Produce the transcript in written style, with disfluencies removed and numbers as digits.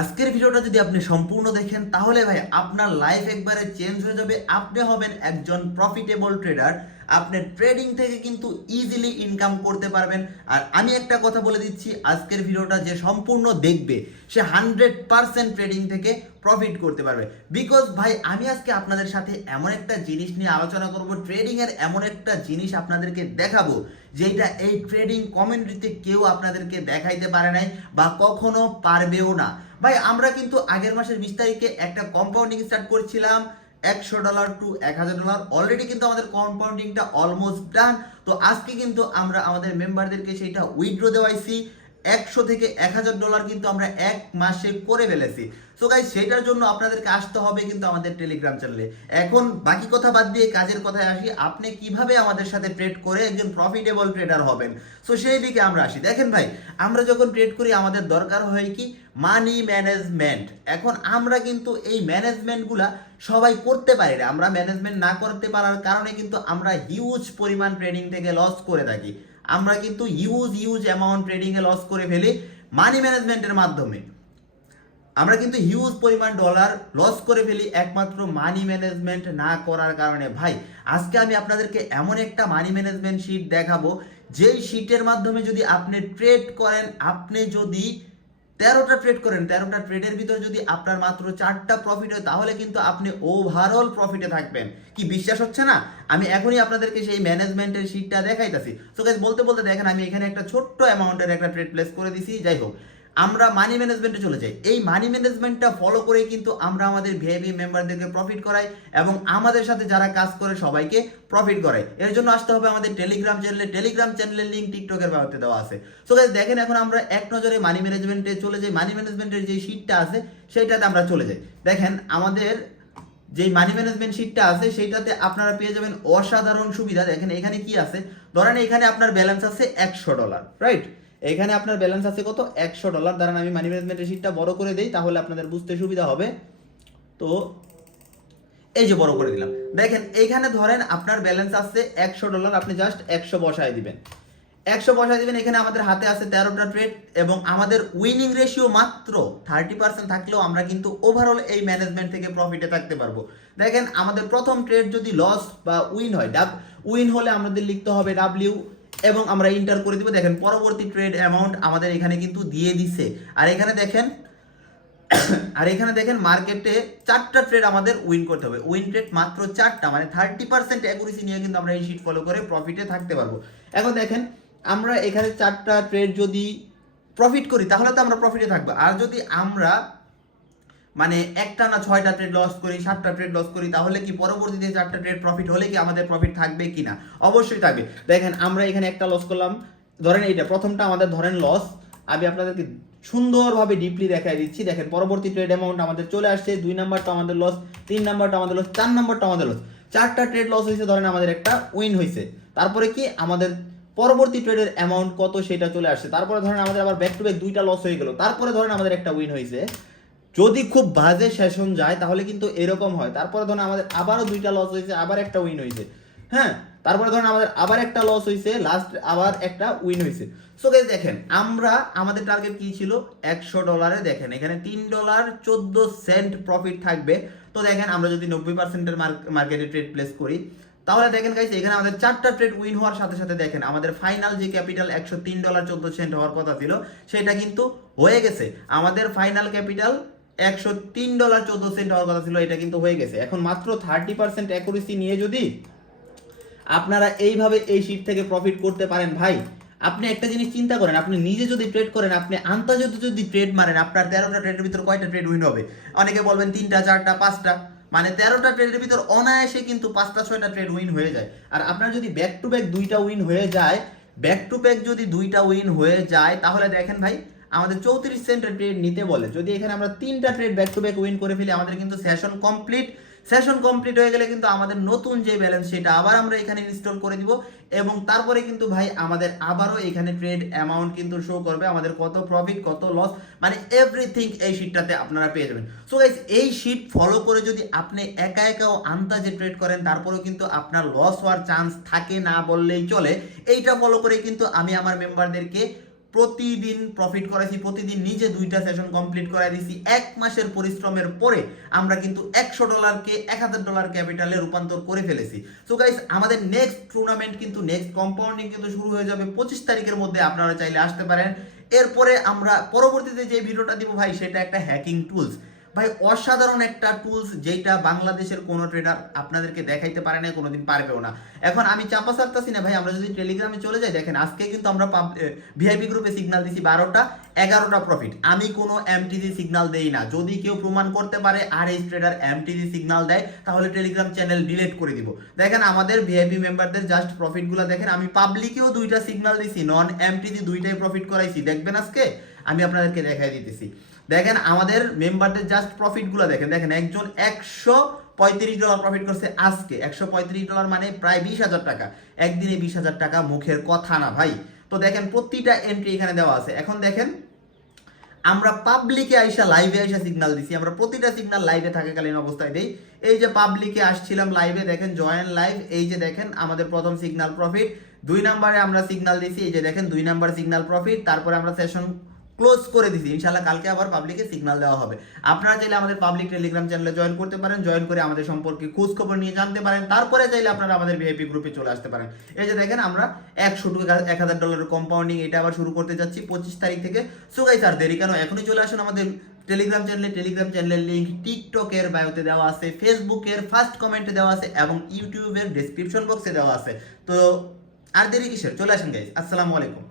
আজকের ভিডিওটা যদি আপনি সম্পূর্ণ দেখেন তাহলে ভাই আপনার লাইফ একবারে চেঞ্জ হয়ে যাবে। আপনি হবেন একজন প্রফিটেবল ট্রেডার। আপনি ট্রেডিং থেকে কিন্তু ইজিলি ইনকাম করতে পারবেন। আর আমি একটা কথা বলে দিচ্ছি, আজকের ভিডিওটা যে সম্পূর্ণ দেখবে সে 100% ট্রেডিং থেকে প্রফিট করতে পারবে। বিকজ ভাই আমি আজকে আপনাদের সাথে এমন একটা জিনিস নিয়ে আলোচনা করব, ট্রেডিংয়ের এমন একটা জিনিস আপনাদেরকে দেখাবো যেটা এই ট্রেডিং কমিউনিটিতে কেউ আপনাদেরকে দেখাইতে পারে নাই বা কখনো পারবেও না। ভাই আমরা কিন্তু আগের মাসের 20 তারিখে একটা কম্পাউন্ডিং স্টার্ট করেছিলাম $100 টু $1000। অলরেডি কিন্তু আমাদের কম্পাউন্ডিংটা অলমোস্ট ডান। তো আজকে কিন্তু আমরা আমাদের মেম্বারদেরকে সেইটা উইথড্র দেওয়াইছি। 100 থেকে $1000 কিন্তু আমরা এক মাসে করে ফেলেছি। সো গাইস সেটার জন্য আপনাদেরকে আসতে হবে কিন্তু আমাদের টেলিগ্রাম চ্যানেলে। এখন বাকি কথা বাদ দিয়ে কাজের কথায় আসি, আপনি কিভাবে আমাদের সাথে ট্রেড করে একজন প্রফিটেবল ট্রেডার হবেন। সো সেই দিকে আমরা আসি। দেখেন ভাই, আমরা যখন ট্রেড করি আমাদের দরকার হয় কি মানি ম্যানেজমেন্ট। এখন আমরা কিন্তু এই ম্যানেজমেন্টগুলা সবাই করতে পারি না। আমরা ম্যানেজমেন্ট না করতে পারার কারণে কিন্তু আমরা হিউজ পরিমাণ ট্রেডিং থেকে লস করে থাকি। আমরা কিন্তু হিউজ অ্যামাউন্ট ট্রেডিংয়ে লস করে ফেলি মানি ম্যানেজমেন্টের মাধ্যমে। আমরা কিন্তু হিউজ পরিমাণ ডলার লস করে ফেলি একমাত্র মানি ম্যানেজমেন্ট না করার কারণে। ভাই আজকে আমি আপনাদেরকে এমন একটা মানি ম্যানেজমেন্ট শিট দেখাবো যেই শিটের মাধ্যমে যদি আপনি ট্রেড করেন, আপনি যদি 13টা ট্রেড করেন, 13টা ট্রেডের ভিতর যদি আপনার মাত্র 4টা প্রফিট হয় তাহলে কিন্তু আপনি ওভারঅল প্রফিটে থাকবেন। কি বিশ্বাস হচ্ছে না? আমি এখনই আপনাদেরকে সেই ম্যানেজমেন্টের শিটটা দেখাইতাছি। সো গাইস বলতে বলতে দেখেন আমি এখানে একটা ছোট্ট অ্যামাউন্টের একটা ট্রেড প্লেস করে দিছি। যাই হোক, আমরা মানি ম্যানেজমেন্টে চলে যাই। এই মানি ম্যানেজমেন্টটা ফলো করে কিন্তু আমরা আমাদের ভিআইপি মেম্বারদেরকে প্রফিট করাই এবং আমাদের সাথে যারা কাজ করে সবাইকে প্রফিট করাই। এর জন্য আসতে হবে আমাদের টেলিগ্রাম চ্যানেলে। টেলিগ্রাম চ্যানেলের লিঙ্ক টিকটকের বায়োতে দেওয়া আছে। সো গাইস দেখেন এখন আমরা এক নজরে মানি ম্যানেজমেন্টে চলে যাই। মানি ম্যানেজমেন্টের যে শিটটা আছে সেইটাতে আমরা চলে যাই। দেখেন আমাদের যেই মানি ম্যানেজমেন্ট শিটটা আছে সেইটাতে আপনারা পেয়ে যাবেন অসাধারণ সুবিধা। দেখেন এখানে কি আছে, ধরেন এখানে আপনার ব্যালেন্স আছে $100, রাইট? এখানে আপনার ব্যালেন্স আছে কত? $100। দাঁড়ান আমি মানি ম্যানেজমেন্টের শিটটা বড় করে দেই তাহলে আপনাদের বুঝতে সুবিধা হবে। তো এই যে বড় করে দিলাম। দেখেন এইখানে ধরেন আপনার ব্যালেন্স আছে $100, আপনি জাস্ট 100 বসায় দিবেন। 100 বসায় দিবেন। এখানে আমাদের হাতে আছে 13টা ট্রেড এবং আমাদের উইনিং রেশিও মাত্র 30% থাকলেও আমরা কিন্তু ওভারঅল এই ম্যানেজমেন্ট থেকে প্রফিটে থাকতে পারবো। দেখেন আমাদের প্রথম ট্রেড যদি লস বা উইন হয়, উইন হলে আমাদের লিখতে হবে ডাব্লিউ এবং আমরা ইন্টার করে দিব। দেখেন পরবর্তী ট্রেড অ্যামাউন্ট আমাদের এখানে কিন্তু দিয়ে দিছে। আর এখানে দেখেন মার্কেটে 4টা ট্রেড আমাদের উইন করতে হবে। উইন ট্রেড মাত্র 4টা, মানে 30% অ্যাকুরেসি নিয়ে কিন্তু আমরা এই শিট ফলো করে প্রফিটে থাকতে পারবো। এখন দেখেন আমরা এখানে 4টা ট্রেড যদি প্রফিট করি তাহলে তো আমরা প্রফিটে থাকবো। আর যদি আমরা মানে একটা না 6টা ট্রেড লস করি, 7টা ট্রেড লস করি, তাহলে কি পরবর্তীতে 4টা ট্রেড প্রফিট হলে কি আমাদের প্রফিট থাকবে কিনা? অবশ্যই থাকবে। দেখেন আমরা এখানে একটা লস করলাম, ধরেন এইটা প্রথমটা আমাদের ধরেন লস। আমি আপনাদেরকে সুন্দরভাবে ডিপলি দেখাই দিচ্ছি। দেখেন পরবর্তী ট্রেড অ্যামাউন্ট আমাদের চলে আসছে। 2 নাম্বারটা আমাদের লস, 3 নাম্বারটা আমাদের লস, 4 নাম্বারটা আমাদের লস। 4টা ট্রেড লস হয়েছে, ধরেন আমাদের একটা উইন হয়েছে। তারপরে কি আমাদের পরবর্তী ট্রেডের অ্যামাউন্ট কত সেটা চলে আসছে। তারপরে ধরেন আমাদের আবার ব্যাক টু ব্যাক 2টা লস হয়ে গেল। তারপরে ধরেন আমাদের একটা উইন হয়েছে। যদি খুব বাজে সেশন যায় তাহলে কিন্তু এরকম হয়। তারপরে ধরেন আমাদের আবারও 2টা লস হয়েছে, আবার একটা উইন হয়েছে। হ্যাঁ, তারপরে ধরেন আমাদের আবার একটা লস হয়েছে, লাস্ট আবার একটা উইন হয়েছে। সো গাইস দেখেন আমরা আমাদের টার্গেট কি ছিল $100। দেখেন এখানে $3.14 প্রফিট থাকবে। তো দেখেন আমরা যদি 90%-এর মার্কেটে ট্রেড প্লেস করি তাহলে দেখেন গাইস এখানে আমাদের 4টা ট্রেড উইন হওয়ার সাথে সাথে দেখেন আমাদের ফাইনাল যে ক্যাপিটাল $103.14 হওয়ার কথা ছিল সেটা কিন্তু হয়ে গেছে। আমাদের ফাইনাল ক্যাপিটাল $103.14 হওয়ার কথা ছিল, এটা কিন্তু হয়ে গেছে। এখন মাত্র 30% অ্যাকুরেসি নিয়ে যদি আপনারা এইভাবে এই শিট থেকে প্রফিট করতে পারেন, ভাই আপনি একটা জিনিস চিন্তা করেন, আপনি নিজে যদি ট্রেড করেন, আপনি আন্তাজে যদি ট্রেড মারেন, আপনার 13টা ট্রেডের ভিতর কয়টা ট্রেড উইন হবে? অনেকে বলবেন 3টা 4টা 5টা, মানে 13টা ট্রেডের ভিতর অনায়াসে কিন্তু 5টা 6টা ট্রেড উইন হয়ে যায়। আর আপনার যদি ব্যাক টু ব্যাক 2টা উইন হয়ে যায়, ব্যাক টু ব্যাক যদি 2টা উইন হয়ে যায় তাহলে দেখেন ভাই আমাদের 34 সেন্টের ট্রেড নিতে বলে। যদি এখানে আমরা 3টা trade back to back win করে ফেলি আমাদের কিন্তু সেশন কমপ্লিট। সেশন কমপ্লিট হয়ে গেলে কিন্তু আমাদের নতুন যে ব্যালেন্স সেটা আবার আমরা এখানে ইনস্টল করে দিব এবং তারপরে কিন্তু ভাই আমাদের আবারও এখানে ট্রেড অ্যামাউন্ট কিন্তু শো করবে, আমাদের কত প্রফিট কত লস মানে এভরিথিং এই শিটটাতে আপনারা পেয়ে যাবেন। সো গাইস এই শিট ফলো করে যদি আপনি একা একাও আন্দাজে ট্রেড করেন তারপরেও কিন্তু আপনার লস হওয়ার চান্স থাকে না বললেই চলে। এইটা ফলো করে কিন্তু আমি আমার মেম্বারদেরকে প্রতিদিন প্রফিট করাইছি, প্রতিদিন নিজে 2টা সেশন কমপ্লিট করাই দিছি। 1 মাসের পরিশ্রমের পরে আমরা কিন্তু $100কে $1000 ক্যাপিটালে রূপান্তর করে ফেলেছি। সো গাইস, আমাদের নেক্সট টুর্নামেন্ট কিন্তু নেক্সট কম্পাউন্ডিং কিন্তু শুরু হয়ে যাবে 25 তারিখের মধ্যে, আপনারা চাইলে আসতে পারেন। এরপরে আমরা পরবর্তীতে যে ভিডিওটা দিব ভাই, সেটা একটা হ্যাকিং টুলস ভাই, অসাধারণ একটা টুলস, যেটা বাংলাদেশের কোনো ট্রেডার আপনাদেরকে দেখাইতে পারে না, কোনোদিন পারবেও না। এখন আমি চাপা সারতাছি না ভাই, আমরা যদি টেলিগ্রামে চলে যাই, দেখেন আজকে কিন্তু আমরা ভিআইপি গ্রুপে সিগন্যাল দিছি 12টা 11টা প্রফিট। আমি কোনো এমটিজি সিগন্যাল দেই না। যদি কেউ প্রমাণ করতে পারে আর এই ট্রেডার এমটিজি সিগন্যাল দেয়, তাহলে টেলিগ্রাম চ্যানেল ডিলিট করে দিব। দেখেন আমাদের ভিআইপি মেম্বারদের জাস্ট প্রফিটগুলো দেখেন, আমি পাবলিকেও 2টা সিগন্যাল দিছি, নন এমটিজি 2টাই প্রফিট করাইছি। দেখবেন আজকে আমি আপনাদেরকে দেখাই দিতেছি। দেখেন আমাদের মেম্বারদের জাস্ট প্রফিটগুলো দেখেন, একজন $135 প্রফিট করছে আজকে। $135 মানে প্রায় 20,000 টাকা। একদিনে 20,000 টাকা মুখের কথা না ভাই। তো দেখেন প্রতিটা এন্ট্রি এখানে দেওয়া আছে। এখন দেখেন আমরা পাবলিকে আইসা লাইভে আইসা সিগন্যাল দিছি, আমরা প্রতিটা সিগন্যাল লাইভে থাকাকালীন অবস্থায় দেই। এই যে পাবলিকে আসছিলাম লাইভে, দেখেন জয়েন লাইভ, এই যে দেখেন আমাদের প্রথম সিগন্যাল প্রফিট। 2 নম্বরে আমরা সিগন্যাল দিছি, এই যে দেখেন 2 নাম্বার সিগন্যাল প্রফিট। তারপরে আমরা সেশন ক্লোজ করে দিছি। ইনশাআল্লাহ কালকে আবার পাবলিকে সিগন্যাল দেওয়া হবে। আপনারা চাইলে আমাদের পাবলিক টেলিগ্রাম চ্যানেলে জয়েন করতে পারেন, জয়েন করে আমাদের সম্পর্কে খোঁজ খবর নিয়ে জানতে পারেন। তারপরে চাইলে আপনারা আমাদের ভিআইপি গ্রুপে চলে আসতে পারেন। এই যে দেখেন আমরা $100 কম্পাউন্ডিং এটা আবার শুরু করতে যাচ্ছি 25 তারিখ থেকে। সো গাইস, আর দেরি কেন, এখনই চলে আসুন আমাদের টেলিগ্রাম চ্যানেলে। টেলিগ্রাম চ্যানেলের লিংক টিকটকের বায়োতে দেওয়া আছে, ফেসবুকের ফার্স্ট কমেন্টে দেওয়া আছে এবং ইউটিউবের ডেসক্রিপশন বক্সে দেওয়া আছে। তো আর দেরি কিসের, চলে আসুন গাইস। আসসালামু আলাইকুম।